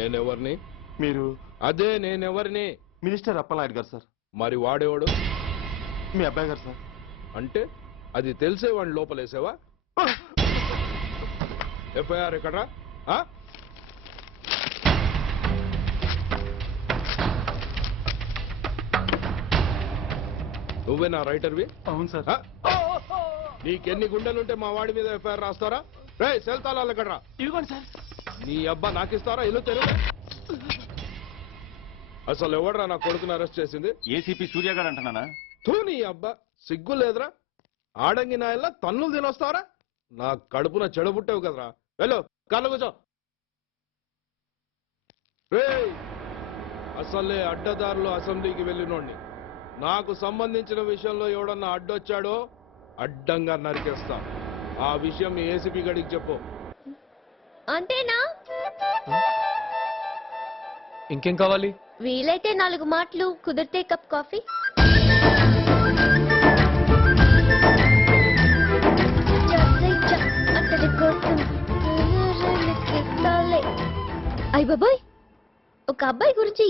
నేనెవరిని? మీరు అదే నేనెవరిని? మినిస్టర్ అప్పలనాయుడు గారు సార్. మరి వాడేవాడు? మీ అబ్బాయి గారు సార్. అంటే అది తెలిసే వాడిని లోపలేసావా? ఎఫ్ఐఆర్ ఎక్కడ్రా? ఆ? నువ్వేనా రైటర్వి? అవును సార్. ఆ? నీకెన్ని గుండెలుంటే మా వాడి మీద ఎఫ్ఐఆర్ రాస్తారా? రే సెల్తాళాలు ఎక్కడ్రా? ఇదిగోండి సార్. నీ అబ్బా నాకిస్తారా? ఇల్లు తెరువు. అసలు ఎవడ్రా నా కొడుకుని అరెస్ట్ చేసింది? ఏసీపీ సూర్య గారు అంటున్నానా? తూ నీ అబ్బా సిగ్గు లేదురా? ఆడంగి నాయల్లా తన్నులు తినొస్తారా? నా కడుపున చెడబుట్టావు కదరా. వెళ్ళు కాళ్ళు కూర్చో. రేయ్ అసలే అడ్డదారులు అసెంబ్లీకి వెళ్ళినోడిని. నాకు సంబంధించిన విషయంలో ఎవడన్నా అడ్డొచ్చాడో అడ్డంగా నరికేస్తా. ఆ విషయం మీ ఏసీపీ గడికి చెప్పు. అంతేనా? ఇంకేం కావాలి? వీలైతే 4 మాటలు, కుదిరితే కప్ కాఫీ. అయ్య బాబాయ్, ఒక అబ్బాయి గురించి